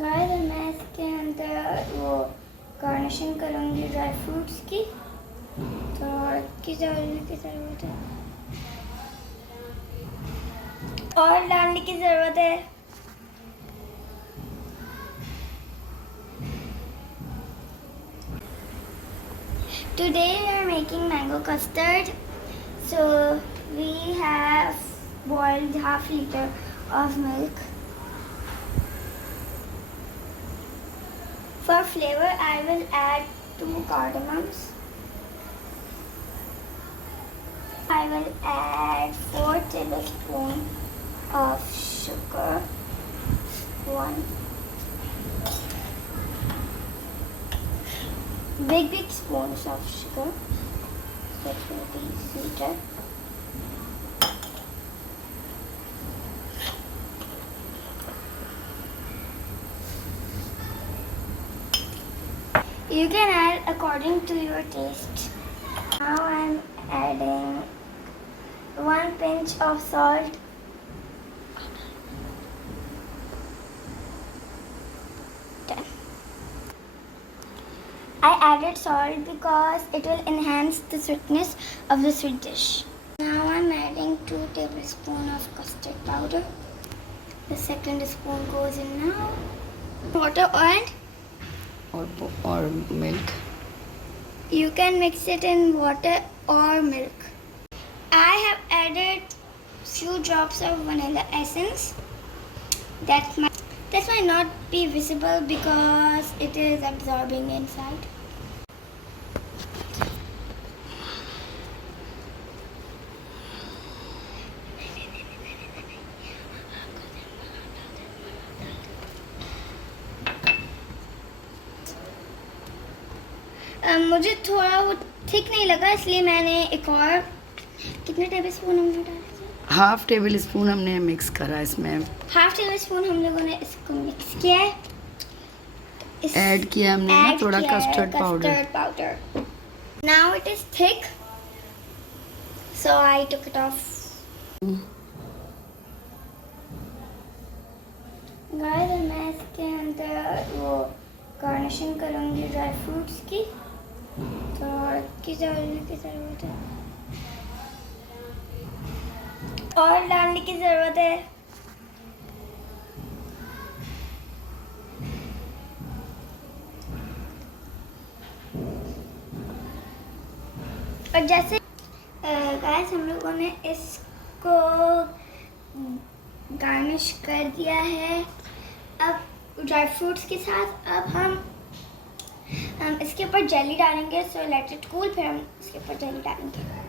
Guys मैं इसके अंदर वो गार्निशिंग करूँगी ड्राई फ्रूट्स की, तो की ज़रूरत है और डालने की ज़रूरत है। Today we are making mango custard. So we have boiled half liter of milk. For flavor, I will add 2 cardamoms. I will add 4 tablespoons of sugar. 1 big spoons of sugar, so it will be sweeter. You can add according to your taste. Now I'm adding 1 pinch of salt. Done. I added salt because it will enhance the sweetness of the sweet dish. Now I'm adding 2 tablespoons of custard powder. The second spoon goes in now. Water and or milk. You can mix it in water or milk. I have added few drops of vanilla essence. That might not be visible because it is absorbing inside. मुझे थोड़ा वो thick नहीं लगा, इसलिए मैंने एक और कितने टेबलस्पून हमने डाला? हाफ टेबल स्पून हमने मिक्स करा इसमें। हाफ टेबल स्पून हम लोगों ने इसको मिक्स किया है। ऐड किया हमने ना थोड़ा custard powder. Now it is thick, so I took it off. Guys मैं इसके अंदर वो गार्निशिंग करूँगी ड्राई फ्रूट्स की, तो की ज़रूरत है और डालने की ज़रूरत है। और जैसे गाइस हम लोगों ने इसको गार्निश कर दिया है अब ड्राई फ्रूट्स के साथ। अब हम इसके ऊपर जेली डालेंगे, सो लेट इट कूल, फिर हम इसके ऊपर जेली डालेंगे।